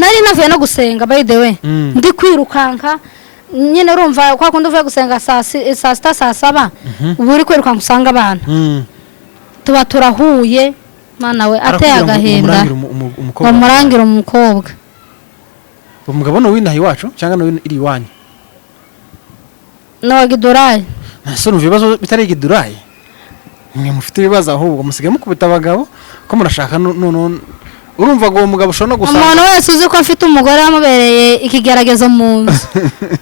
nari navuye no gusenga by the way ndi kwirukanka nyine urumva kwa kundi uvuye gusenga saa 6 saa 7 uburi kwirukanka usanga abana tuba turahuye mana we ateye agahinda bamurangira umukobwa umugabo no winahi wacu cyangwa no iri wanyu no giduraye nase no bibazo bitari giduraye mwe mufite ibibazo ahubwo musige mukubita abagabo ko murashaka none urumva ngo umugabo ushona gusanga umuntu wese uzi ko afite umugore yamubereye ikigeragezo mu nzu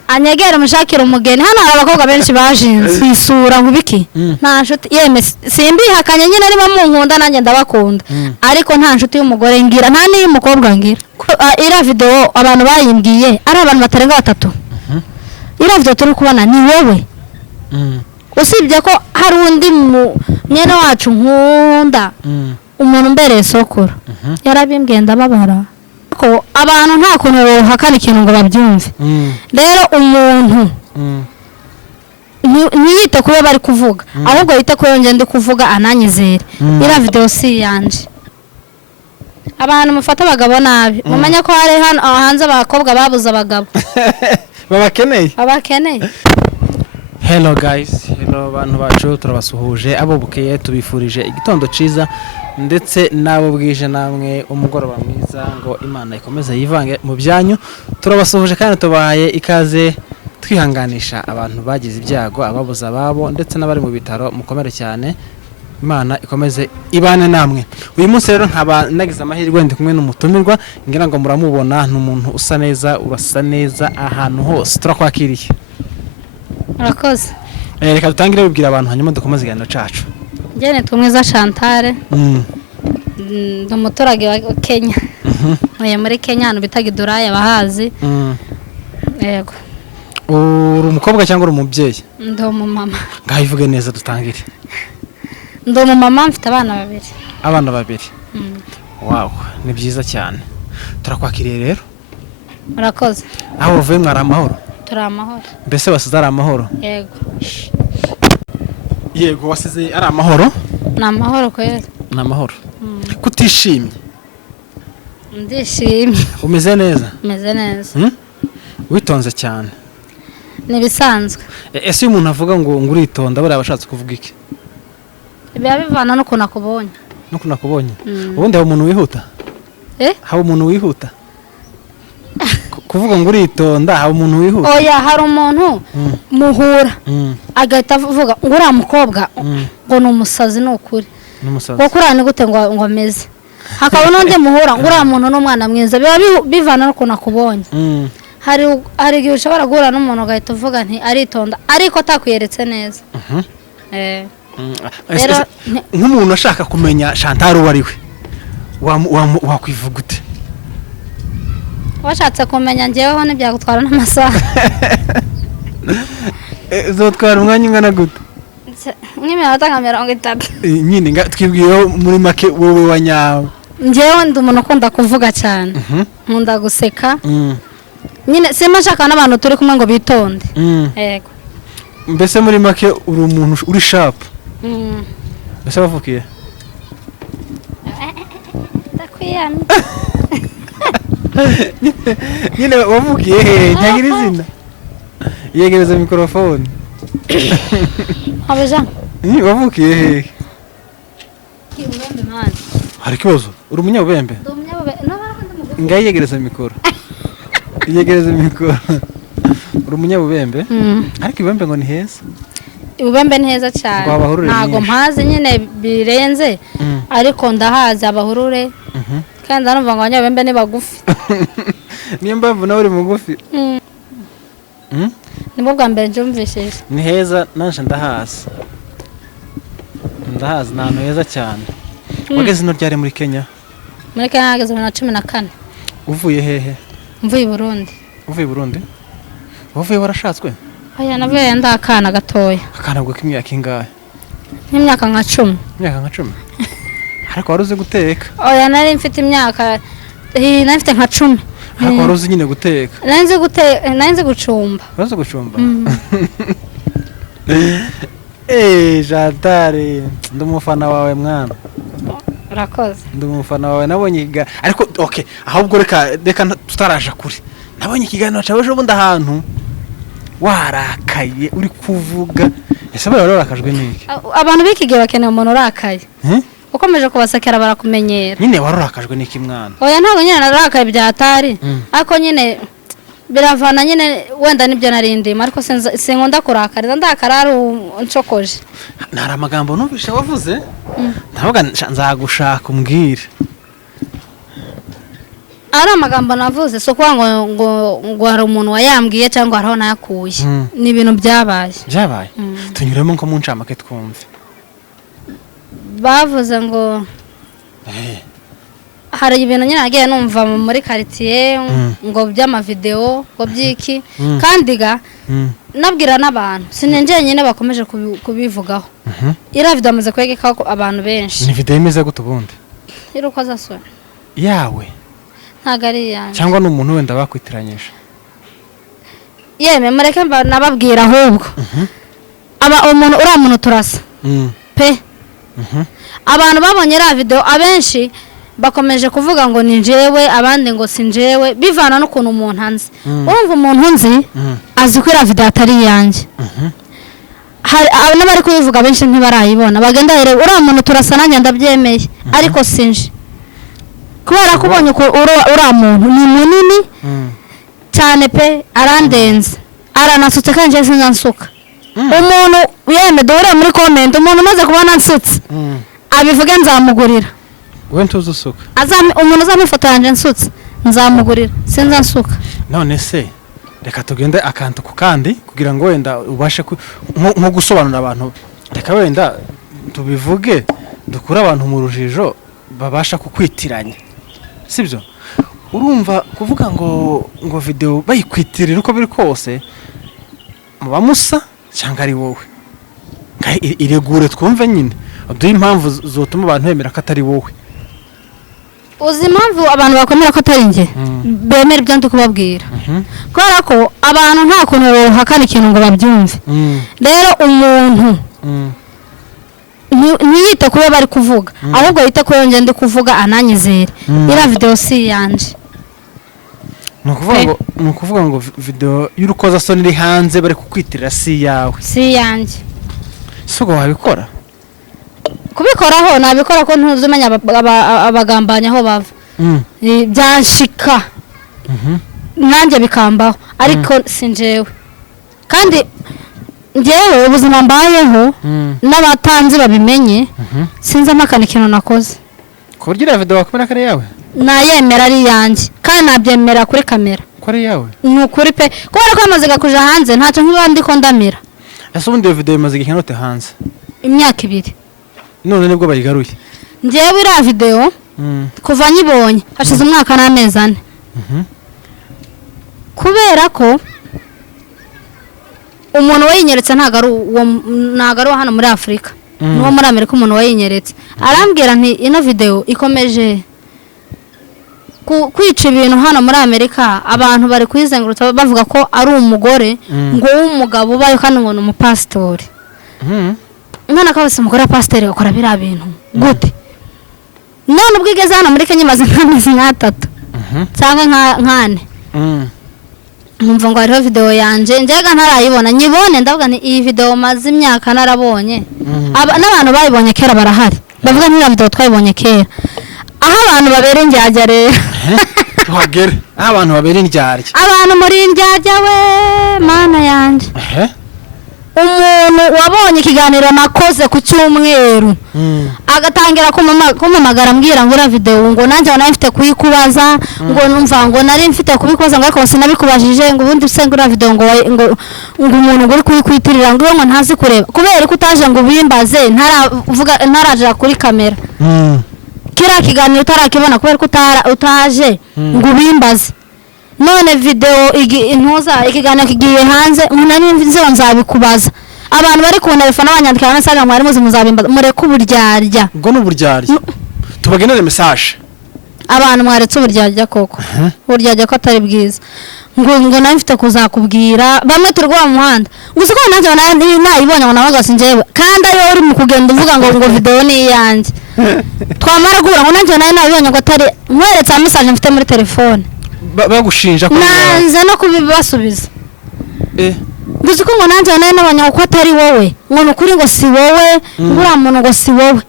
anyegera mushakira umugeni hano hari abakobwa benshi bajinze isura nkubiki nta nshuti yeme simbihakanye nyine ari bamunkunda nanjye ndabakunda ariko nta nshuti y'umugore ngira nta niyo umukobwa ngira ira video abantu bayimbwiye ari abantu batarenga 3 ira video turi kubona ni wowe usibye ko hari undi mwene wacu nkunda umuntu mbere sokoro yarabimbwiye ndababara ko abantu nta kuntu hakana ikintu ngo babyumve rero umuntu niyite kuba bari kuvuga ahubwo yite ko yongeye ndi kuvuga ananyizere ira video si yanje abantu mufata abagabo nabi mumenya ko hari hano hanze abakobwa babuza abagabo babakeneye Hello guys, hello bantu bacu turabasuhuje abo bukeye tubifurije igitondo ciza ndetse nabo bwije namwe umugoroba mwiza ngo Imana ikomeze yivange mu byanyu turabasuhuje kandi tubahaye ikaze twihanganisha abantu bagize ibyago ababuza babo ndetse n'abari mu bitaro mukomere cyane Imana ikomeze ibane namwe uyu munsi rero nkaba nagize amahirwe ndi kumwe n'umutumirwa ngira ngo muramubona n'umuntu usa neza urasa neza ahantu hose turakwakiriye Murakoze. Reka dutangire bibwira abantu hanyuma dukomeze iganiro cacu. Njye tumwiza Chantal. Umuturage wa Kenya. Oya muri Kenya hano bita Giduraye abahazi. Yego. Uri umukobwa cyangwa uri umubyeyi? Ndi umumama. Ngahivuge neza dutangire. Ndi umumama mfite abana babiri. Abana babiri. Wow, ni byiza cyane. Turakwakiriye rero. Murakoze. Aho uvuye mwari amahoro? Turamahoro. Mbese wasize ari amahoro? Yego wasize ari amahoro? Ni amahoro kwera. Ni amahoro. Kutishimye? Ndishimye. Umeze neza? Umeze neza. Witonze cyane. Ni bisanzwe. Ese umuntu avuga ngo nguritonda bari abashatse kuvuga iki? Biba bivana no kunakubonye. No kunakubonye. Ubundi abo umuntu wihuta? Haba umuntu wihuta? Kuvuga ngo uritonda haba umuntu wihuta. Oya hari umuntu muhura agahita avuga ngo uriya mukobwa ngo ni umusazi n'ukuri ngo kurane gute ngo ameze hakaba n'undi muhura ngo uriya muntu n'umwana mwiza biba bivana no kunakubonye hari igihe ushobora guhura n'umuntu agahita uvuga nti aritonda ariko atakwiyeretse neza nk'umuntu ashaka kumenya Chantal uwo ari we wakwivuga ute? Washatse kumenya ngeweho n'ibyagutwara n'amasaha zotwara umwanya ungana gute? nk'iminota nka 30 nyine twibwiyeho muri make wowe wanyawe. Ngewe ndi umuntu ukunda kuvuga cyane nkunda guseka nyine sima nshaka n'abantu turi kumwe ngo bitonde. Yego mbese muri make uri umuntu uri sharp. Mbese bavukiye ndakwiyamye nyine wavukiye hehe nyagira izina yegereza mikrofone abeja wavukiye hehe Kibembe man hari kibazo uri umunyabembe ngaye yegereza mikoro yegereza mikoro uri umunyabembe ariko ibembe ngo ni heza Ubembe ni heza cyane ntago mpaze nyine birenze ariko ndahaza abahurure kandi arumva ngo abanyabembe ni bagufi niyo mpamvu nawe uri mugufi. Nibwo bwa mbere njumvishije ni heza nanje ndahaza ni ahantu heza cyane. Wageze ino ryari muri Kenya? Muri Kenya hageze 2014. Uvuye hehe? Mvuye i Burundi. Uvuye i Burundi? Wavuye warashatswe? Oya navuye ndakana gatoya. Akana bwo kimyaka ingahe? Imyaka nka 10. Imyaka nka 10? Ariko waruzi guteka? Oya nari mfite imyaka nari mfite nka 10. Ariko waruzi nyine guteka? Nari nzi gucumba. Waruzi gucumba? Chantal ndumufana wawe mwana. urakoze ndi umufana wawe nabonye ariko okay ahubwo reka tutaraje kuri nabonye ikiganiro cyawe ejo bundi ahantu warakaye uri kuvuga ese bari barakajwe n'iki abantu bikigiye bakeneye umuntu urakaye ukomeje kubasekera barakumenyera nyine warurakajwe n'iki mwana oya ntabwo nyine narakaye byatari ariko nyine biravana nyine wenda nibyo narindima ariko sinkunda kurakariza ndakarara uncokoje ntari amagambo numvishe wavuze ndavuga nzagushaka umbwire ari amagambo navuze so kuba ngo hari umuntu wayambwiye cyangwa hariho nayakuye ni ibintu byabaye tunyuremo nko mu ncamake twumve bavuze ngo hari ibintu nyine nagiye numva muri quartier ngo by'amavideo ngo byiki kandi nabwira n'abantu sinenje nyine bakomeje kubivugaho ira video amaze kwegeka abantu benshi ni video imeze gute ubundi irukoza sona yawe ntagari yanjye cyangwa n'umuntu wenda bakwitiranyije yeme mureke nababwira ahubwo umuntu uri umuntu turasa pe abantu babonye ra video abenshi bakomeje kuvuga ngo ni njewe abandi ngo si njewe bivana n'ukuntu umuntu anzi urumva umuntu nzi azi ko ra video atari yanjye hari n'abari kubivuga benshi ntibarayibona bagenda rero uri umuntu turasa nanjye ndabyemeye ariko sinje kubera ko ubonye ko uri umuntu ni munini cyane pe arandenze aranasutse kandi je sinansuka umuntu yeme dore muri comment umuntu umaze kubona nsutse abivuge nzamugurira we ntuzusuka umuntu uzamufoto yanje nsutse nzamugurira sinzansuka none se reka tugende akantu ku kandi kugira ngo wenda ubashe nko gusobanura abantu reka wenda tubivuge dukura abantu mu rujijo babasha kukwitiranya sibyo urumva kuvuga ngo video bayikwitirira uko biri kose muba musa cyangwa ari wowe iregure twumve nyine uduhe impamvu zotuma abantu bemera ko atari wowe uzi impamvu abantu bakomera ko atari njye bemera ibyo ndi kubabwira kubera ko abantu nta kuntu bahakana ikintu ngo babyumve rero umuntu ntiyite kuba bari kuvuga ahubwo yite ko yongeye ndi kuvuga ananyizere ira video si yanje ni ukuvuga ngo video y'urukozasoni iri hanze bari kukwitirira si yawe si yanjye siko wabikora kubikoraho nabikora ko ntuzumenya abagambanya aho bava byanshika nanjye bikambaho ariko sinjewe kandi njyewe ubuzima mbayeho n'abatanzi babimenye sinzi amakana ikintu nakoze ku buryo iriya video wakomera ko ari yawe nayemera ari yanjye kandi nabyemera kuri kamera ko ari yawe ni ukuri pe kubera ko yamaze kuja hanze ntacyo nk'iba ndi ko ndamira ese ubundi iyo video imaze igihe note hanze imyaka 2 none nibwo bayigaruye njyewe iriya video kuva nyibonye hashize umwaka n'amezi 4 kubera ko umuntu wayinyeretse ntago ari hano muri Afrika n'uwo muri Amerika umuntu wayinyeretse arambwira nti ino video ikomeje kwica ibintu hano muri Amerika abantu bari kwizengurutsa bavuga ko ari umugore ngo w'umugabo ubaye kandi ngo n'umupastori none akabase umugore wa pastori akora bira bintu gute none ubwigeze hano muri Kenya maze nk'amezi 3 cyangwa nkane numva ngo hariho video yanje njega ntarayibona nyibone ndavuga nti iyi video maze imyaka narabonye n'abantu bayibonye kera barahari bavuga nti video twayibonye kera aho abantu babere indyarya rero tuhagere aho abantu babere indyarya abantu muri indyarya we mana yanje umuntu wabonye ikiganiro nakoze ku cyumweru agatangira kumamagara mbwira ngo ura video ngo nanjye nawe mfite kuyikubaza ngo numva ngo nari mfite kubikoza ngo ariko sinabikubajije ngo ubundi usenga ura video ngo umuntu ngo uri kuyikwitirira ngo ngo ntazi kureba kubera ko utaje ngo ubimbaze ntaraje kuri kamera kira kiganiro utarakibona kubera ko utaje ngo ubimbaze none video ikiganiro kigiye hanze munani nzabikubaza abantu bari kubona bifana abanyandikira n'asaga mwari muzi muzabimbaza mureke uburyarya ngo n'uburyarya tubagenere message abantu mwaretse uburyarya koko uburyarya ko atari bwiza ngo nawe mfite kuzakubwira bamwe turi mu muhanda gusa ko nanjye nayibonye ngo nabaga sinjewe kandi ayo uri mu kugenda uvuga ngo video ni iyanjye twamara guhura ngo nanjye nayibonye ngo atari nkweretse message mfite muri telefone bagushinja ko nanze no kubibasubiza gusa ko ngo nanjye nabonye ko atari wowe ngo nukuri ngo si wowe ngura muntu ngo si wowe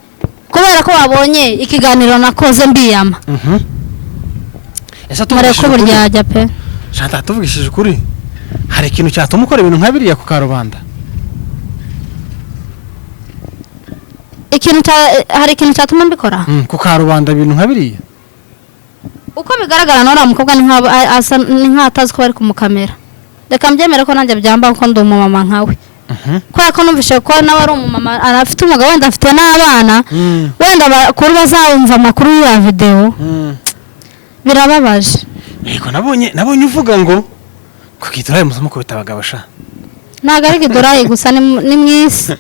kubera ko wabonye ikiganiro nakoze mbiyama ese ko buryajya pe shanta tuvugishije ukuri hari ikintu cyatuma ukora ibintu nka biriya ku karubanda hari ikintu cyatuma mbikora ku karubanda ibintu nka biriya uko bigaragara n'uriya mukobwa ni nk'atazi ko bari kumukamera reka mbyemere ko nanjye byamba kuko ndi umumama nkawe kubera ko numvise ko nawe ari umumama afite umugabo wenda afite n'abana wenda bakuru bazawumva amakuru ya video birababaje yego nabonye uvuga ngo kukiduraye muzo mukubita abagabo sha ntago ari kiduraye gusa ni mwisi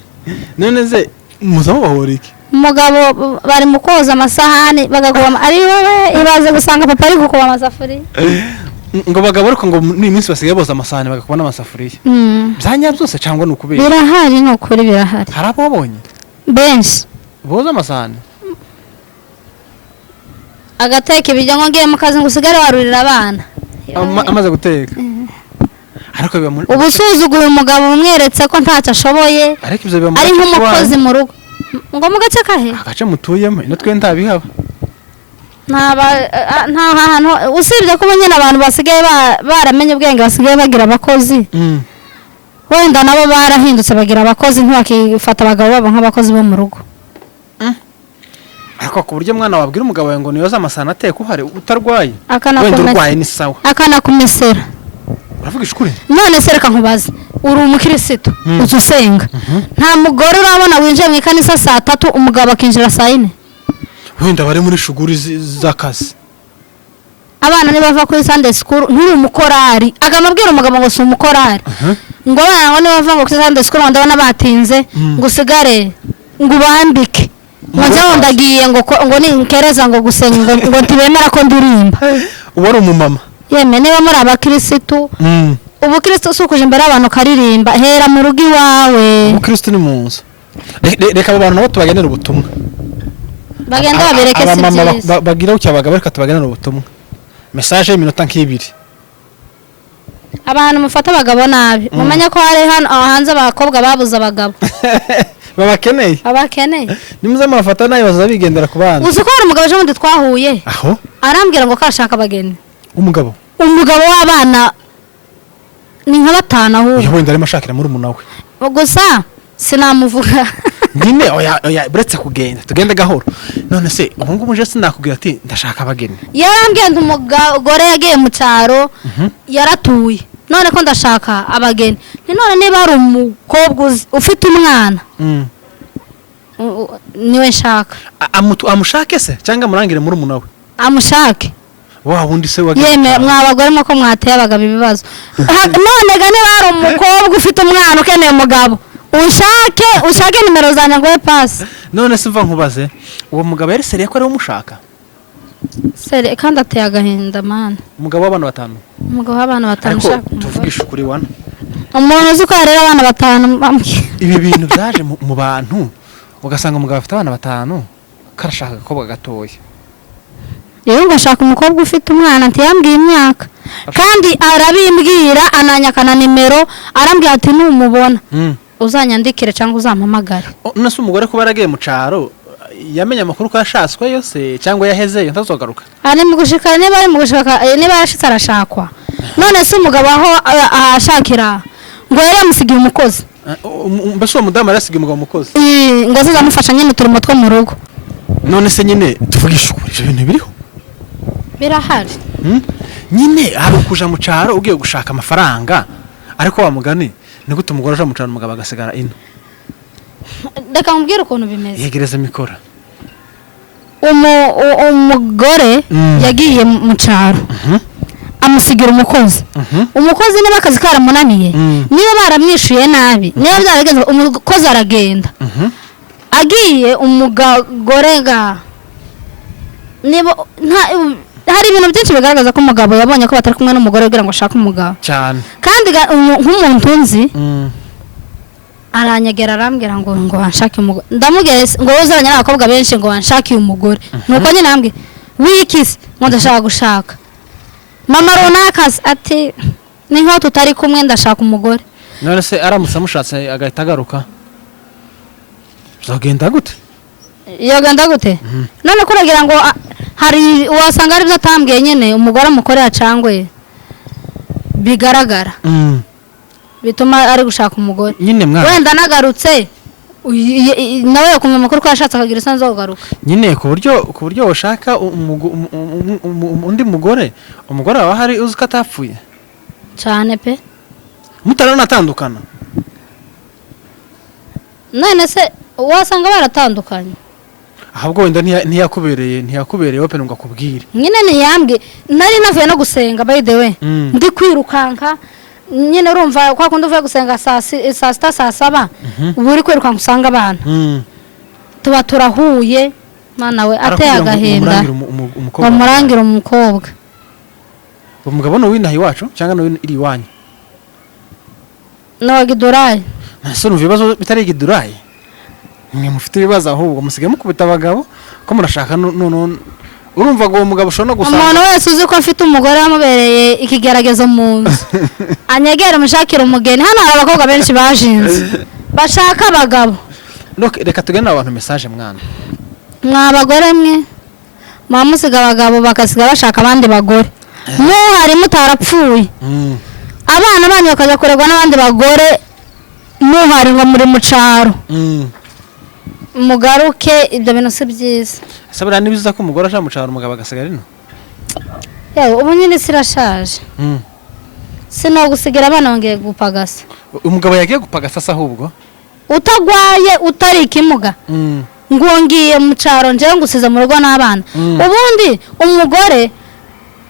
none ze muzo bahora iki umugabo bari mu koza amasahani bagakuba ari wowe ibaze gusanga papa ari gukuba amasafuriya ngo bagabo ariko ngo ni iminsi basigaye boza amasahani bagakuba n'amasafuriya byanya byose cyangwa n'ukubera birahari n'ukuri birahari hari abo wabonye benshi boza amasahani agateka ibiryo ngo ngiye mu kazi ngo usigare warurira abana amaze guteka ariko biba muri ubusuzuguye umugabo umweretse ko ntacyo ashoboye ariko ibyo biba muri ari nk'umukozi mu rugo ngo mu gace kahe agace mutuyemo ino twe ntabihaba nta hantu usibye ko nyine abantu basigaye baramenye ubwenge basigaye bagira abakozi wenda nabo barahindutse bagira abakozi ntibakifata abagabo babo nk'abakozi bo mu rugo ariko ku buryo mwana wabwira umugabo wawe ngo niyoza amasahani ateka uhari utarwaye wenda urwaye ni sawa akanakumesera uravugisha ukuri none se reka nkubaze uri umukirisitu uzi usenga nta mugore urabona winjiye mu ikanisa 3 umugabo akinjira 4 wenda bari muri shuguri z'akazi abana niba bava kuri Sunday school nturi umukorari agamabwira umugabo ngo si umukorari ngo abana niba bava kuri Sunday school ndabona batinze ngo usigare ngo bambike Mwaza ndagiye ngo ni nkereza ngo gusenga ngo ntibemera ko ndirimba uwo ari umumama yeme niba muri abakirisitu ubu kristo sukuje imbere abantu karirimba hera mu rugi wawe ubu kristo ni munzu reka abo bantu nabo tubagenera ubutumwa bagenda babereke sibyiza bagira ucyabaga bareka tubagenera ubutumwa message y'iminota nk'ibiri abantu mufata abagabo nabi mumenya ko hari hano hanze abakobwa babuza abagabo babakeneye nimuze mafata nayo bazabigendera ku bana uzi ko hari umugabo je mundi twahuye aho arambwira ngo kashaka abageni umugabo w'abana ni nka 5 aho uyu wenda arimo ashakira muri umunawe gusa sinamuvuga nyine oya buretse kugenda tugende gahoro none se ubu ngubu je sinakubwira ati ndashaka abageni yarambwiye ndi umugore yagiye mu cyaro yaratuye none ko ndashaka abageni none niba ari umukobwa ufite umwana niwe nshaka amushake se cyangwa murangire muri umunawe amushake wundi se wagiye yeme mwabagore mko mwateye abagabo ibibazo none gane bari umukobwa ufite umwana ukeneye umugabo ushake nimero zanya ngo pass none se mva nkubaze uwo mugabo yari seriye ko ari umushaka sere kandi ateye agahinda man umugabo w'abana 5 umugabo w'abana 5 ushaka tuvugisha ukuri wana umuntu uzi ko yarera abana 5 ibi bintu byaje mu bantu ugasanga umugabo afite abana 5 karashaka ko gatoya yewe ngashaka umukobwa ufite umwana ntiyambwiye imyaka kandi arabimbwira ananyakana nimero arambwira ati numubona uzanyandikire cyangwa uzampamagare nase umugore ko baragiye mu caro yamenye amakuru ko yashatswe yose cyangwa yahezeyo ntazogaruka ari mu gushika niba yashitse arashakwa none se umugabo aho ashakira ngo yari yamusigiye umukozi mbese uwo mudamu yarasigiye umugabo umukozi ngo azamufasha nyine turimo two mu rugo none se nyine tuvugisha ukuri ibyo bintu biriho birahari nyine hari ukuja mu caro ugiye gushaka amafaranga ariko wa mugani ni gute umugore aje mu caro umugabo agasigara ino reka mbwira ukuntu bimeze yegereza mikora umugore yagiye mu caro amusigira umukozi umukozi niba akazi karamunaniye niba baramwishuye nabi niba byaragenze umukozi aragenda agiye umugore niba hari ibintu byinshi bigaragaza ko umugabo yabonye ko batari kumwe n'umugore kugira ngo ashake umugabo cyane kandi nk'umuntu nzi aranyegera arambwira ngo wanshake umugore ndamubwira ngo uzaranye n'abakobwa benshi ngo wanshakiye umugore nuko nyine nambwe wikisi ngo ndashaka gushaka mama runaka ati ni nko tutari kumwe ndashaka umugore none se aramutse amushatse agahita agaruka uzagenda gute yagenda gute none kuragira ngo hari wasanga ari byo atambwiye nyine umugore amukorera cangwe bigaragara bituma ari gushaka umugore nyine mwana wenda nagarutse nawe yakumva amakuru ko yashatse akagira isanzo kugaruka nyine ku buryo ushaka undi mugore waba hari uzi ko atapfuye cyane pe mutaranatandukana none se wasanga baratandukanye ahubwo wenda ntiyakubereye open ngo akubwire nyine ntiyambwe nari navuye no gusenga by the way ndi kwirukanka nyine urumva kwa kundi uvuye gusenga saa 6 saa 7 ubu uri kwirukanka usanga abana tuba turahuye mana we ateye agahinda bamurangira umukobwa umugabo no winahi wacu cyangwa no iri wanyu no gidurayi nase no bibazo bitari gidurayi mwe mufite ibibazo ahubwo musige mukubita abagabo ko murashaka none urumva ngo umugabo ushobora no gusanga umuntu wese uzi ko afite umugore yamubereye ikigeragezo mu nzu anyegera mushakira umugeni hano hari abakobwa benshi bajinze bashaka abagabo reka tugene abantu message mwana abagore mwe musiga abagabo bakasiga bashaka abandi bagore hari mutarapfuye abana banyu bakajya kuregwa n'abandi bagore hari ngo muri mucaro mugaruke ibyo bintu si byiza sabira nibiza ko umugore asha mucaro umugabo agasigara ino ubu nyine sirashaje sino gusigira abana ngeye gupagasa umugabo yagiye gupagasa ahubwo utagwaye utari ikimuga ngongiye mucaro njewe ngusiza mu rugo n'abana ubundi umugore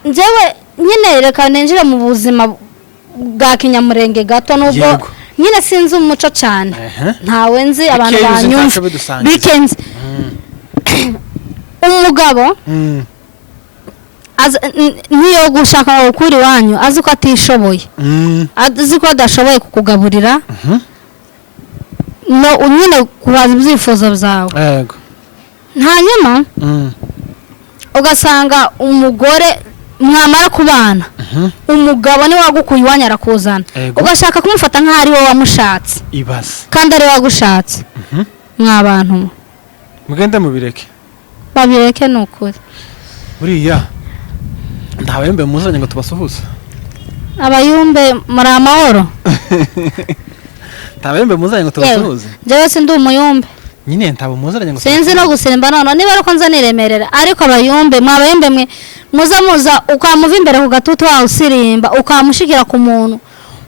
njewe nyine reka ninjire mu buzima bwa kinyamurenge gato nubwo nyine sinzi umuco cyane ntawe nzi abantu banyumva bikenze umugabo niyo gushaka ukuri wanyu azi ko atishoboye azi ko adashoboye kukugaburira no nyine kubaza ibyifuzo byawe yego hanyuma ugasanga umugore mwamara kubana umugabo ni wagukuye iwanyu arakuzana ugashaka kumufata nk'aho ari wowe wamushatse ibaze kandi ari wagushatse mwabantu mugende mubireke babireke ni ukuri buriya ntabayumbe muzanye ngo tubasuhuze abayumbe muri amahoro ntabayumbe muzanye ngo tubasuhuze njyewe sindi umuyumbe nyine ntabo muzanye ngo sinzi no gusimba none niba ariko nza niremerera ariko abayumbe mwabayumbe mwe muza ukamuva imbere ku gatutu wawe usirimba ukamushikira ku muntu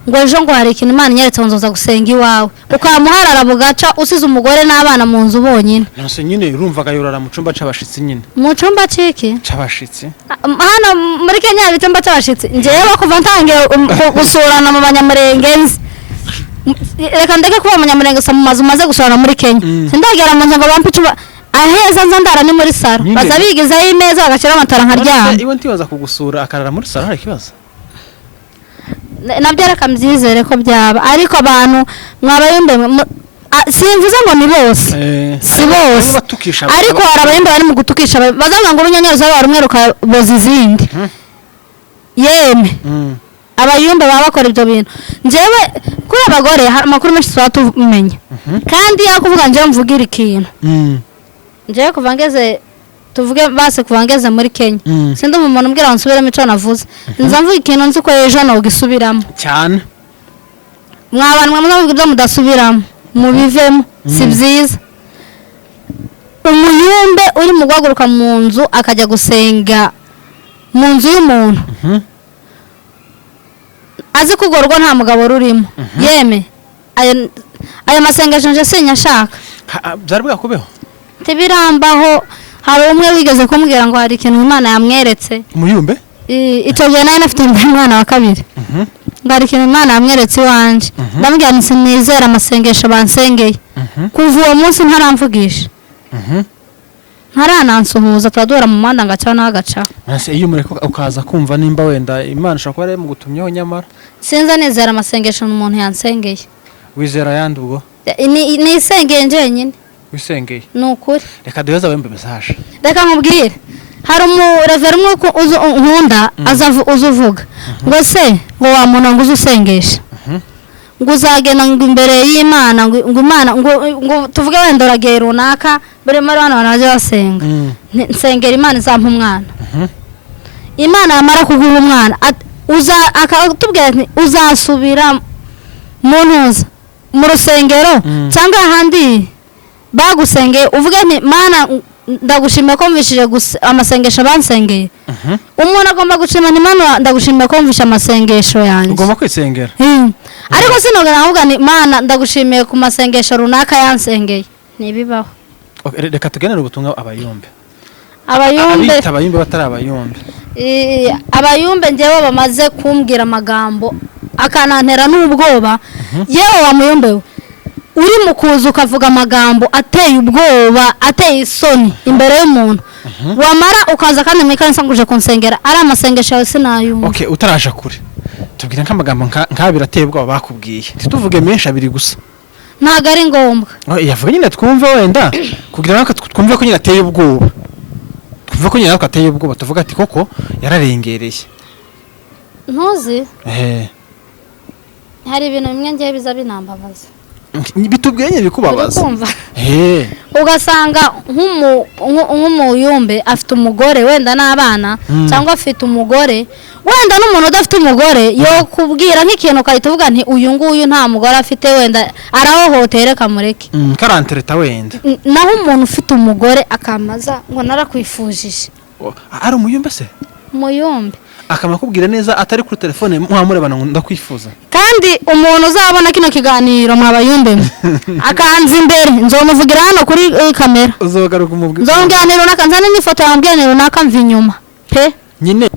ngo ejo ngo hari ikintu Imana inyeretse nzoza gusenga iwawe ukamuharara bugaca usize umugore n'abana mu nzu bonyine nose nyine urumva gayorara mu cumba c'abashitsi nyine mu cumba ciki c'abashitsi hano muri Kenya bitemba c'abashitsi njewe kuva ntangiye gusurana mu banyamurengenzi reka ndeke kuba umunyamurenge mu mazu maze gusurana muri Kenya sindagera mu nzu ngo bampe icuba aheza nzandara ni muri saro baza bigizayo imeza bagashira amatara nkaryama iwe ntibaza kugusura akarara muri saro hari kibazo nabyo reka mbyizere ko byaba ariko abantu mwabayumbe simvuze ngo ni bose si bose ariko hari abayumbe bari mu gutukisha bazavuga ngo urunyanyaruzo rwa rumwe rukaboza izindi yeme abayumbe baba bakora ibyo bintu njyewe kuri abagore hari amakuru menshi tuba tumenya kandi yakuvuga njyewe mvugira ikintu njyewe kuva ngeze tuvuge base kuva ngeze muri Kenya sindi umuntu umbwira ngo nsubiremo ico navuze nza mvuga ikintu nzi ko ejo no gisubiramo cyane mwabantu mwamuvuga ibyo mudasubiramo mubivemo si byiza umuyumbe uri mu guhaguruka mu nzu akajya gusenga mu nzu y'umuntu azi kugorwa nta mugabo rurimo yeme ayo masengesho nje sinyashaka byari bwakubeho tibirambaho hari umwe wigeze kumbwira ngo hari ikintu Imana yamweretse umuyumbe icyo gihe nayo nafite umwana wa kabiri ngo hari ikintu Imana yamweretse iwanje ndamubwira nti sinizera amasengesho bansengeye kuva uwo munsi ntaramvugisha ntaranansuhuza turadura mu muhanda ngaca n'agaca ese iyo mureko ukaza kumva nimba wenda Imana ishobora kuba ari mu gutumyeho nyamara sinza nizera amasengesho umuntu yansengeye wizera yandi ubwo ni isengeye njyenyine wisengeye ni ukuri reka duheza wembe message reka nkubwire hari umureveri umwe nkunda uzuvuga ngo se ngo wa muntu ngo uzusengesha ngo uzagenda ngo imbere y'Imana ngo Imana ngo tuvuge wenda uragiye runaka buri muri bano bantu baje basenga nsengera Imana izampa umwana Imana yamara kuguha umwana akatubwira ati uzasubira mu ntuza mu rusengero cyangwa ahandi bagusengeye uvuge nti Mana ndagushimiye ko mvishije amasengesho bansengeye umuntu agomba gushima nti Mana ndagushimiye ko mvisha amasengesho yanjye ugomba kwisengera ariko sinogana ahubwo ni Mana ndagushimiye ku masengesho runaka yansengeye nibibaho reka tugenere ubutumwa abayumbe abayumbe batari abayumbe abayumbe ngewe bamaze kumbwira amagambo akanantera n'ubwoba yewe wa muyumbe uri mu kuza ukavuga amagambo ateye ubwoba ateye isoni imbere y'umuntu wamara ukaza kandi mwikanisa nguje kunsengera ari amasengesho yawe sinayumva okay utarasha kure tubwira nk'amagambo nk'abiri ateye ubwoba bakubwiye ntituvuge menshi abiri gusa ntago ari ngombwa yavuga nyine twumve wenda kugira ngo twumve ko nyine ateye ubwoba twumve ko nyine ateye ubwoba tuvuga ati koko yararengereye ntuzi hari ibintu bimwe ngiye biza binambabaza bitubwiye bikubabaza ugasanga nk'umuyumbe afite umugore wenda n'abana cyangwa afite umugore wenda n'umuntu udafite umugore yo kubwira nk'ikintu ukahita uvuga nti uyu nguyu nta mugore afite wenda arahohotera kamureke karantereta wenda naho umuntu ufite umugore akamaza ngo narakwifujije ari umuyumbe se umuyumbe akamakubwira neza atari kuri telefone muhamurebana ngo ndakwifuza kandi umuntu uzabona kino kiganiro mwabayumbe akanza imbere nzomuvugira hano kuri kamera uzogaruka umubwira nzonganira nakanzana n'ifoto yambyaniro nakamva inyuma pe nyine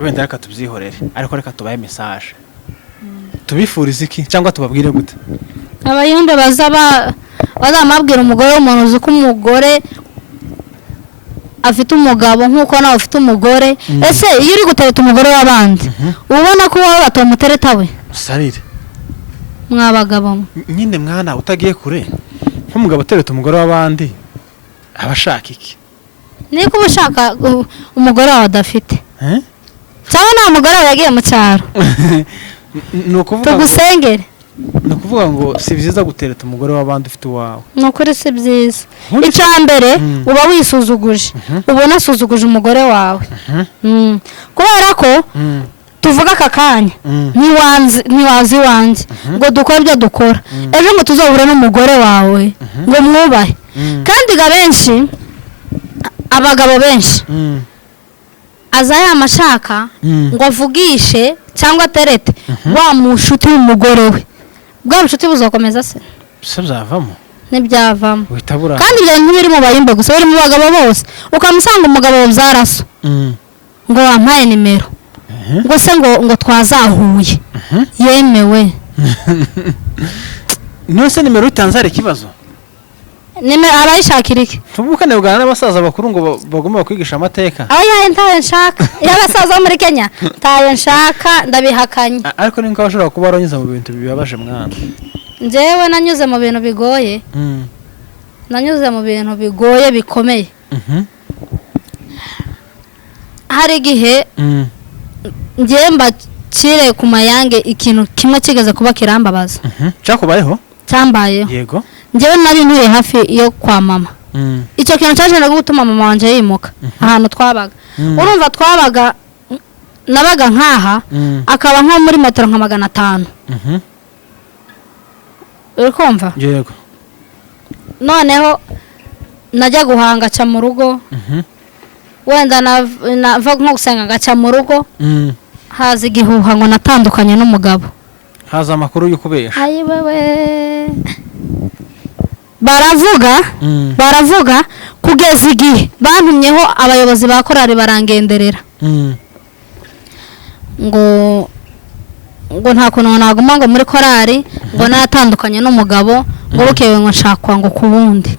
wenda reka tubyihorere ariko reka tubaye message tubifuriza iki cyangwa tubabwire gute abayumbe bazamabwira umugore w'umuntu uzi ko umugore afite umugabo nkuko nawe ufite umugore ese iyo uri gutereta umugore w'abandi ubona ko wowe batomutereta we sarire mwabagabo nyine mwana utagiye kure nk'umugabo utereta umugore w'abandi abashaka iki niko ushaka umugore wawe adafite cyangwa nta mugore wawe yagiye mu cyaro tugusengere ni ukuvuga ngo si byiza gutereta umugore w'abandi ufite uwawe ni ukuri si byiza icya mbere uba wisuzuguje uba unasuzuguje umugore wawe kubera ko tuvuga aka kanya ntiwazi iwanjye ngo dukore ibyo dukora ejo ngo tuzahure n'umugore wawe ngo mwubahe kandi benshi abagabo benshi aza yamashaka ngo avugishe cyangwa aterete wa mushuti w'umugore we bwa bushuti buzakomeza se byavamo ntibyavamo witabura kandi ibyo ntibiri mu bayimbe gusa biri mu bagabo bose ukamusanga umugabo wabyaraso ngo wampaye nimero ngo se ngo twazahuye yemewe nose nimero utanze hari ikibazo arayishakira iki tubukane ugana n'abasaza bakuru ngo bagomba kwigisha amateka ayaye ntaye nshaka y'abasaza bo muri Kenya ntaye nshaka ndabihakanye ariko ninko bashobora kuba baranyuze mu bintu bibabaje mwana njyewe nanyuze mu bintu bigoye nanyuze mu bintu bigoye bikomeye hari igihe ngiye mbakire ku mayange ikintu kimwe kigeze kuba kirambabaza cyakubayeho cyambayeho yego njyewe nari ntuye hafi yo kwa mama icyo kintu cyaje no gutuma mama wanje yimuka ahantu twabaga urumva twabaga nabaga nkaha akaba nko muri metero nka 500 uri kumva yego noneho najya guhanga ca mu rugo wenda nava nko gusenga ngaca mu rugo haza igihuha ngo natandukanye n'umugabo haza amakuru y'ukubesha ayi wewe baravuga kugeza igihe bantumyeho abayobozi ba korari barangenderera ngo nta kuntu naguma ngo muri korari ngo natandukanye n'umugabo ngo bukewe ngo nshakwa ngo ku wundi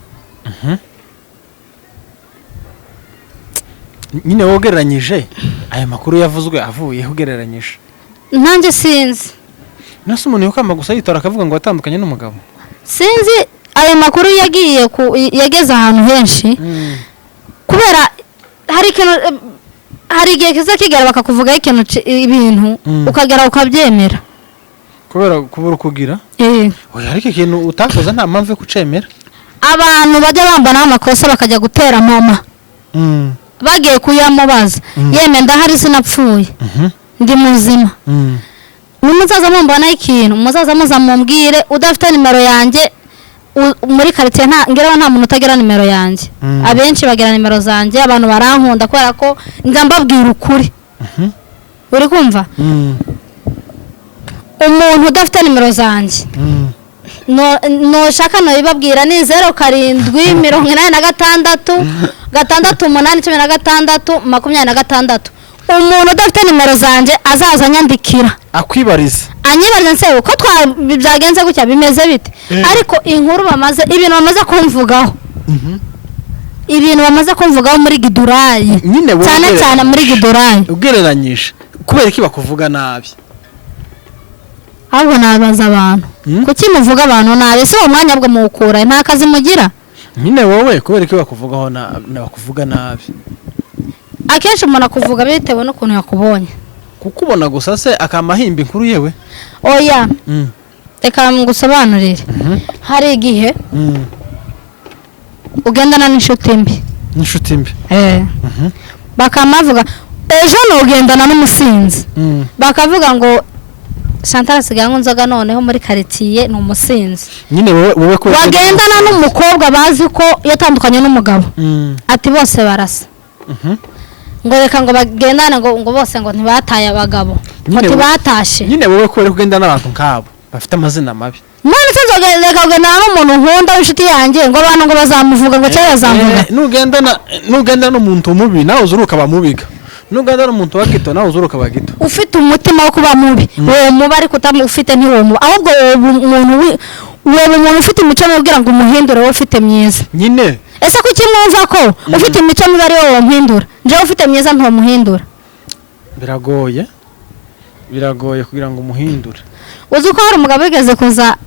nyine wogereranyije aya makuru yavuzwe avuye ugereranyije nanjye sinzi nase umuntu yokamba gusa yitora akavuga ngo watandukanye n'umugabo sinzi ayo makuru yagiye yageze ahantu henshi kubera hari igihe kiza kigera bakakuvugaho ibintu ukagera ukabyemera kubera kubura kugira oya ariko ikintu utakoza nta mpamvu yo kucemera abantu bajya bambanaho amakosa bakajya gutera mama bagiye kuyamubaza yeme ndahari sinapfuye ndi muzima muzaza mumbanaho ikintu muzaza mumbwire udafite nimero yanjye muri quartier ngeraho nta muntu utagira nimero yanjye abenshi bagira nimero zanjye abantu barankunda kubera ko nza mbabwira ukuri uri kumva umuntu udafite nimero zanjye no shaka no ibabwira ni 0776 umuntu udafite nimero zanjye azaza nyandikira akwibariza anyibariza nse uko byagenze gutya bimeze bite ariko inkuru bamaze ibintu bamaze kumvugaho ibintu bamaze kumvugaho muri Gidurayi cyane muri Gidurayi ugereranyije kubera iki bakuvuga nabi ahubwo nabaza abantu kuki muvuga abantu nabi se umwanya bwo mukura nta kazi mugira nyine wowe kubera iki bakuvugaho bakuvuga nabi akenshi umuntu akuvuga bitewe n'ukuntu yakubonye kukubona gusa se akamahimba inkuru yewe oya reka ngusobanurire hari igihe ugendana n'inshuti mbi bakamavuga ejo nugendana n'umusinzi bakavuga ngo Chantal asigaye nzoga noneho muri quartier ni umusinzi nyine wowe ko wagendana n'umukobwa bazi ko yatandukanye n'umugabo ati bose barasa ngo reka ngo bagendane ngo bose ngo ntibataye abagabo ati batashe nyine wowe ko uri kugendana n'abantu nkabo bafite amazina mabi none se reka kugendana n'umuntu nkunda w'inshuti yanjye ngo abantu ngo bazamuvuga ngo cyangwa bazamuvuga nugendana n'umuntu mubi nawe uzuruka bamubiga nuganda n'umuntu wagito nawe uzuruka bagito ufite umutima wo kuba mubi wowe muba ariko utamufite ntiwo muba ahubwo umuntu ufite imico mubwira ngo umuhindure wowe ufite myiza nyine ese kuki mwumva ko ufite imico mibi ari wowe muhindura njewe ufite myiza ntomuhindura biragoye kugira ngo umuhindure uzi ko hari umugabo wigeze kuza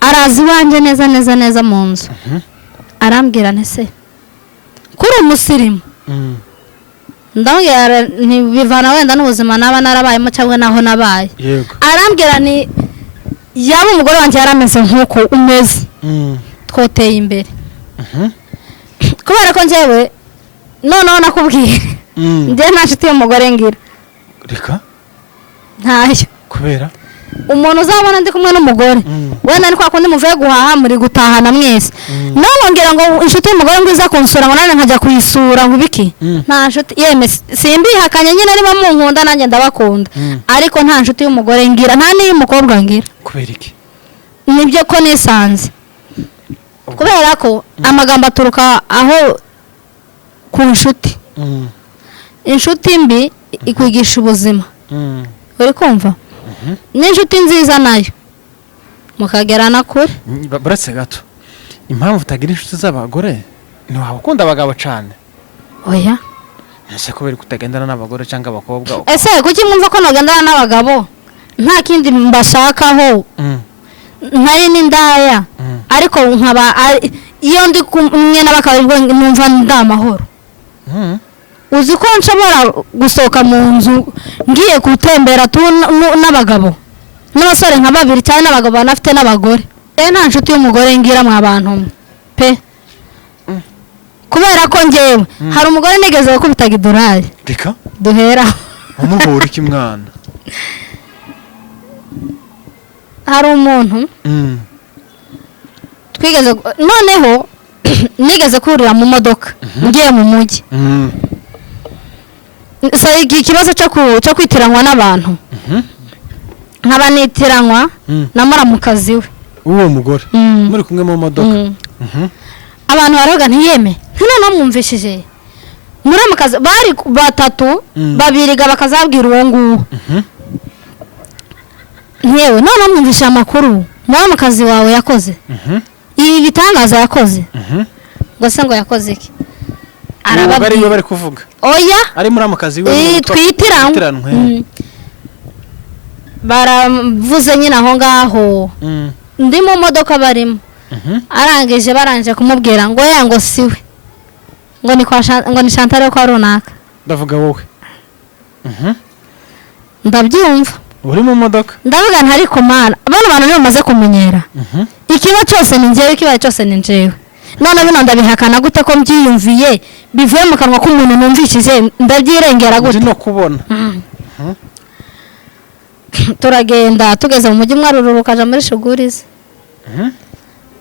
arazi iwanjye neza mu nzu arambwira ntese kuri umusirimu ndabwira ntibivana wenda n'ubuzima naba narabayemo cyangwa naho nabaye arambwira ni yaba umugore wanjye yarameze nk'uko umeze twoteye imbere kubera ko njyewe noneho nakubwiye njyewe nta nshuti y'umugore ngira reka ntayo kubera umuntu uzabona ndi kumwe n'umugore wenda ni kwa kundi muvuye guhaha muri gutahana mwese nawe ngira ngo inshuti y'umugore ngwiza kunsura ngo nanjye nkajya kuyisura ngo ibiki nta nshuti yeme simbihakanye nyine niba munkunda nanjye ndabakunda ariko nta nshuti y'umugore ngira nta n'iy'umukobwa ngira kubera iki nibyo ko nisanze kubera ko amagambo aturuka aho ku nshuti inshuti mbi ikwigisha ubuzima uri kumva n'inshuti nziza nayo mukagerana kure buretse gato impamvu utagira inshuti z'abagore ntiwabakunda abagabo cyane oya ese kubera kutagendana n'abagore cyangwa abakobwa ese kuki mwumva ko nagendana n'abagabo nta kindi mbashakaho ntari n'indaya ariko nkaba iyo ndi kumwe n'abakobwa numva ndamahoro uzi ko nshobora gusohoka mu nzu ngiye gutembera n'abagabo n'abasore nka babiri cyane n'abagabo banafite n'abagore nta nshuti y'umugore ngira mwa bantu pe kubera ko njyewe hari umugore nigeze gukubita Gidurayi reka duhera umuhura iki mwana hari umuntu twigeze noneho nigeze kurira mu modoka ngiye mu mujyi ikibazo cyo kwitiranwa n'abantu nkaba nitiranwa na muramukazi we uwo mugore muri kumwe mu modoka abantu baroga ntiyeme noneho mwumvishije muramukazi bari batatu babiriga bakazabwira uwo nguwo nyewe noneho mwumvishije amakuru muramukazi wawe yakoze ibi bitangaza yakoze ngo se ngo yakoze iki bari bari kuvuga oya ari muri amakazi we twitiranwe baravuze nyine aho ngaho ndi mu modoka barimo arangije barangije kumubwira ngo yango siwe ngo ni Chantal ko runaka ndavuga wowe ndabyumva uri mu modoka ndavuga ntari kumana abana bantu nibo maze kumenyera ikiba cyose ni njyewe ikiba cyose ni njyewe none bino ndabihakana gute ko mbyiyumviye bivuye mu kanwa k'umuntu numvishije ndabyirengera gute no kubona turagenda tugeze mu mujyi mwarururuka aja muri Shugurize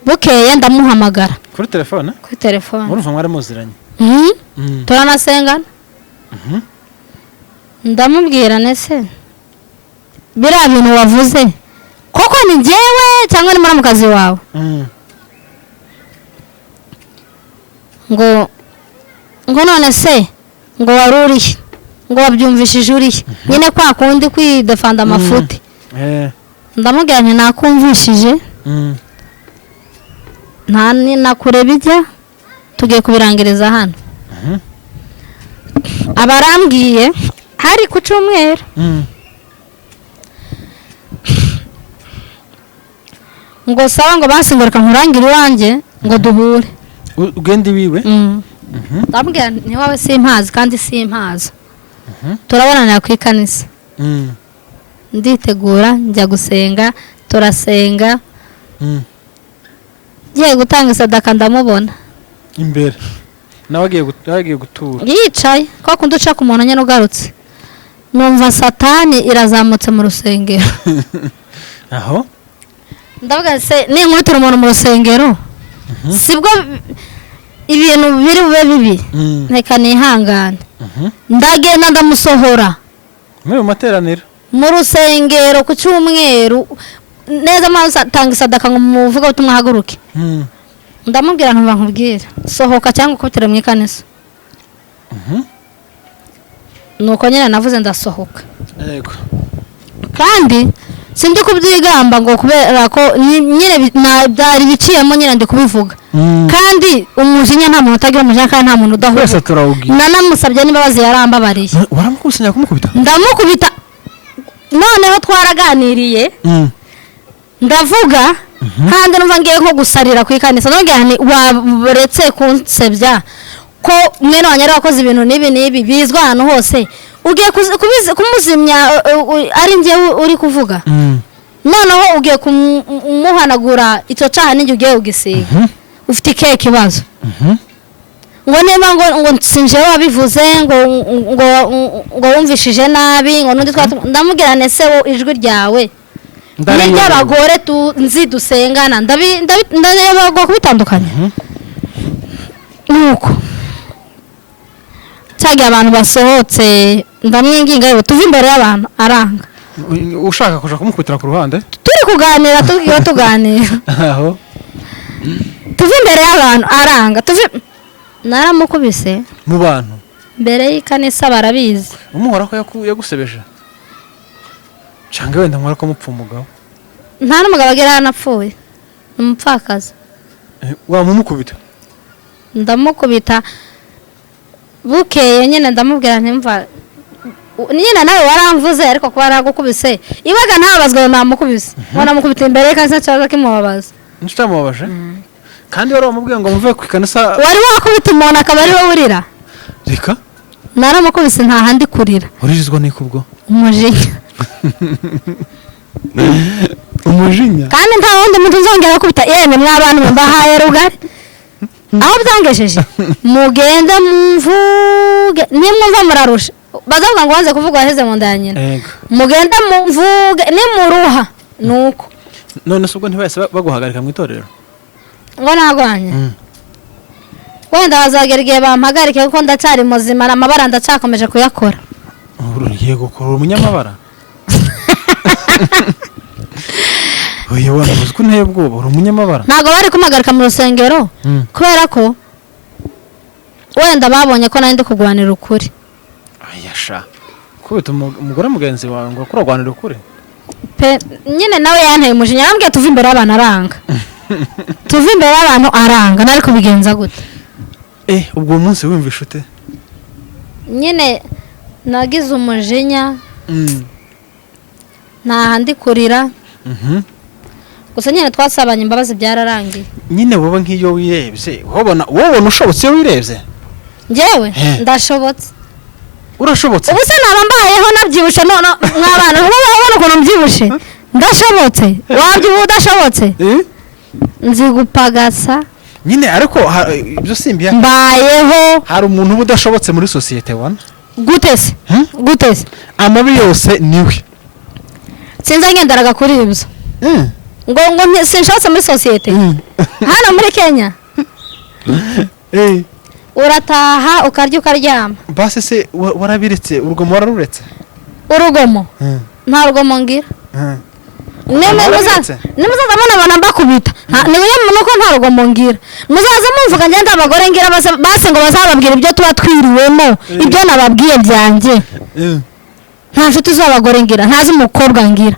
bukeye ndamuhamagara kuri telefone urumva mwari muziranye turanasengana ndamubwira nese biriya bintu wavuze koko ni njyewe cyangwa ni muramukazi wawe ngo none se ngo waruriye ngo wabyumvishije uriye nyine kwa kundi kwidefanda amafuti ndamubwira nti nakumvishije nta nakureba ijya tugiye kubirangiriza hano abarambwiye hari ku cyumweru ngo sawa ngo basingurika nkurangire iwanjye ngo duhure ugende wiwe ndamubwira ni wawe simpazi kandi simpaza turabonanira ku ikanisa nditegura njya gusenga turasenga ngiye gutanga isadaka ndamubona imbere nawe agiye gutura yicaye ko kundi uca ku muntu nyine ugarutse numva satani irazamutse mu rusengero aho ndavuga se ninkubitira umuntu mu rusengero sibwo ibintu biri bube bibi reka nihangane ndagenda ndamusohora muri materaniro mu rusengero ku cyumweru neza maze atanga isadaka ngo muvuga ubutumwa haguruke ndamubwira ntumva nkubwira sohoka cyangwa ukubitire mu ikanisa nuko nyine navuze ndasohoka yego kandi sindi kubyigamba ngo kubera ko nyine byari biciyemo nyine ndi kubivuga kandi umujinya nta muntu utagira umujinya kandi nta muntu udahuye twese turawugira nanamusabye n'imbabazi yarambabariye waramukubise kumukubita ndamukubita noneho twaraganiriye ndavuga kandi numva ngiye nko gusarira ku ikanisa nongera nti waretse kunsebya ko mwene wanyu ari wakoze ibintu n'ibi bizwa ahantu hose ugiye kumuzimya ari njyewe uri kuvuga noneho ugiye kumuhanagura icyo cyaha n'ijya ugiye ugisiga ufite ikihe kibazo ngo niba ngo sinje wabivuze ngo wumvishije nabi ngo n'undi ndamubwira nese ijwi ryawe n'iry'abagore nzi dusengana ndabagwa kubitandukanya nuko cyagiye abantu basohotse ndamwinginga yewe tuve imbere y'abantu aranga ushaka kuja kumukubitira ku ruhande turi kuganira tuganira tuve imbere y'abantu aranga naramukubise mu bantu mbere y'ikanisa barabizi umuhora ko yagusebeje cyangwa wenda mwara ko mupfa umugabo nta n'umugabo agira yanapfuye umupfakazi wamumukubita ndamukubita bukeye nyine ndamubwira ntimva nyine nawe waramvuze ariko kuba yaragukubise ibaga ntabazwa namukubise wanamukubita imbere y'ikanisa cyangwa kimubabaza nshamubabaje kandi wari wamubwiye ngo muve ku ikanisa wari wakubita umuntu akaba ari wowe urira reka naramukubise nta handi kurira uririzwa n'ikubwo umujinya umujinya kandi nta wundi muntu uzongera gukubita yemwe mw'abantu mbahaye rugari aho byangejeje mugende mvuge nimwumva murarusha bazavuga ngo wanze kuvuga waheze mu nda ya nyina mugende mvuge nimuruha nuko none se ubwo ntibahise baguhagarika mu itorero ngo nagwanye wenda bazagera igihe bampagarike kuko ndacyari muzima amabara ndacyakomeje kuyakora yego kora umunyamabara oya wanavuze ko nteye ubwoba uri umunyamabara ntabwo bari kumpagarika mu rusengero kubera ko wenda babonye ko nari ndi kurwanira ukuri ayasha kubita umugore mugenzi wawe ngo kurwanira ukuri nyine nawe yanteye umujinya arambwiye tuve imbere y'abantu aranga tuve imbere y'abantu aranga nari kubigenza gute ubwo munsi wumvishe ute? nyine nagize umujinya ntahandi kurira gusa nyine twasabanye imbabazi byararangiye. Nyine wowe nk'iyo wirebye wowe ushobotse iyo wirebye? Njyewe ndashobotse. Urashobotse? Ubu se naba mbayeho nabyibushe none mw'abana ubona ukuntu mbyibushe ndashobotse. Wabyo udashobotse nzi gupagasa nyine ariko ibyo simbiya mbayeho. Hari umuntu uba udashobotse muri societe wana gutese gutese amabi yose niwe sinza ngendaraga kuri ibyo ngo sinshobotse muri societe hano muri Kenya. Urataha ukarya ukaryama. Base se warabiretse urugomo wararuretse? Urugomo nta rugomo ngira. Nimuzaza abana mbakubita niwe nuko nta rugomo ngira. Muzaza mumvuga ngenda abagore ngira base ngo bazababwira ibyo tuba twiriwemo ibyo nababwiye byanjye. Nta nshuti z'abagore ngira ntazi umukobwa ngira.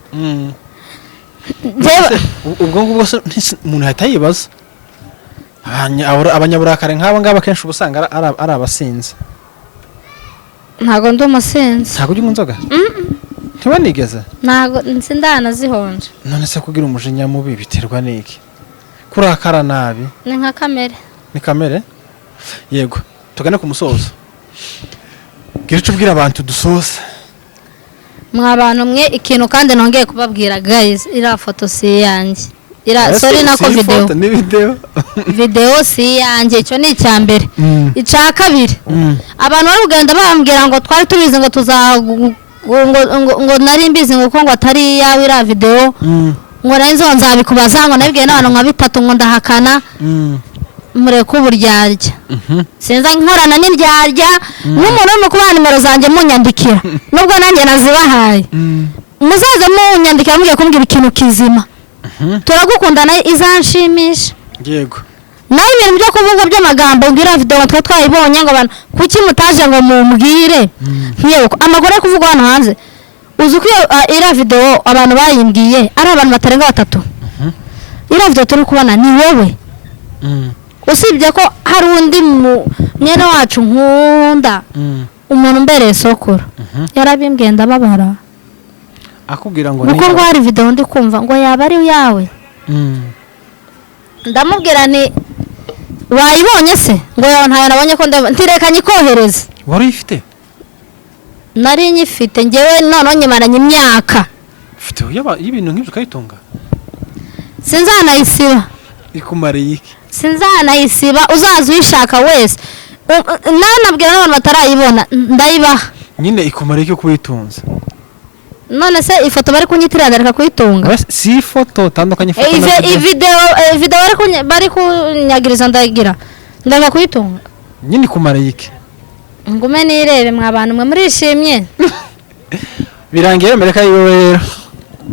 Ubwo ngubwo umuntu ahita yibaza abanyaburakare nk'aba ngaba kenshi ubusanga ari abasinzi. Ntago ndi umusinzi. Ntago ujya inzoga? Ntiwanigeze? Ntago nsindana zihonje. None se kugira umujinya mubi biterwa n'iki? Kurakara nabi? Ni nka kamere. Ni kamere? Yego tugane ku musozo. Gira icyo ubwira abantu dusoza. Mwabantu mwe ikintu kandi nongeye kubabwira guys ira foto si yanjye. Sorry nako video si yanjye cyo ni cyambere. Ica kabiri abantu bari kugenda bambwira ngo twari tubize ngo ngo nari mbizi ngo ko ngo atari yawe ira video ngo narinzo nzabikubaza ngo nabwiye n'abantu nka bitatu ngo ndahakana mureke uburyarya. Sinza nkorana n'indyarya n'umuntu urimo kubaha nimero zanjye munyandikira nubwo nanjye nazibahaye muzaze munyandikira mugiye kumbwira ikintu kizima. Turagukundana izanshimisha. Yego. Nawe ibintu byo kuvuga by'amagambo ngira video twa twayibonye ngo abantu kuki mutaje ngo mumbwire. Yego amagore kuvugwa hano hanze. Uzi ko ira video abantu bayimbwiye ari abantu batarenga batatu. Ira video turi kubona ni wewe. Usibye ko hari undi mwene wacu nkunda umuntu mbere sokora yarabimbwiye ndababara akubwira ngo nuko ngo hari video ndi kumva ngo yaba ari yawe. Ndamubwira ni wayibonye se ngo ntayo nabonye ko ntireka nyikohereze. Wari ifite? Nari nyifite ngewe none nyimaranye imyaka. Ufite y'ibintu nk'ibyo kayitunga? Sinzanayisiba. Ikumare yiki? Sinzanayisiba uzaza uyishaka wese. Nanabwira n'abantu batarayibona ndayibaha. Nyine ikumare cyo kuyitunza. None se ifoto bari kunyitirana reka kuyitunga? Si ifoto tandukanye foto video bari kunyagiriza ndagira. Ndanga kuyitunga. Nyine ikumare yiki? Ngume nirebe mwabantu mwe murishimye. Birangiye mereka yiwe rero.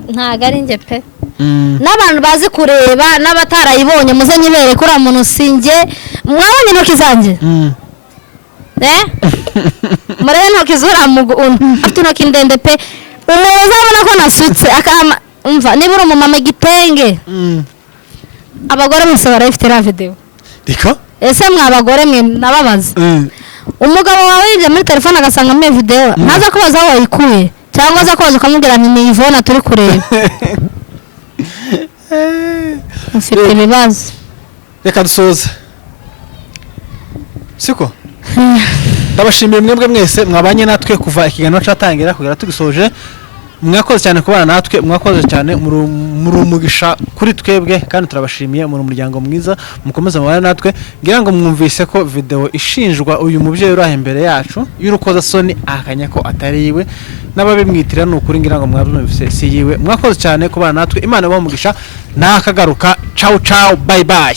Ntago ari nge pe. N'abantu bazi kureba n'abatarayibonye muze nyibere kuri umuntu singe mwabonye intoki zanjye. Murebe intoki zura afite intoki ndende pe. Umuntu uzabona ko nasutse akama umva niba uri umumama gitenge. Abagore bose barafite ra video. Reka? Ese mwabagore mwe nababaza. Umugabo wawe yije muri telefone agasanga me video ntaza kubaza aho wayikuye cyangwa aza kubaza ukamubwira ni Ivona turi kureba. Mfite ibibazo. Reka dusoze. Siko? Ndabashimiye mwebwe mwese mwabanye natwe kuva ikiganiro cyatangira kugera tugisoje. Mwakoze cyane kubana natwe, mwakoze cyane muri umugisha kuri twebwe kandi turabashimiye muri umuryango mwiza mukomeza mubana natwe. Ngira ngo mwumvise ko video ishinjwa uyu mubyeyi uri imbere yacu y'urukoza soni akanya ko atari yiwe n'ababimwitira n'ukuri ngira ngo mwabyumvise si yiwe. Mwakoze cyane kubana natwe, Imana ibahe umugisha nakagaruka. Ciao ciao, bye bye.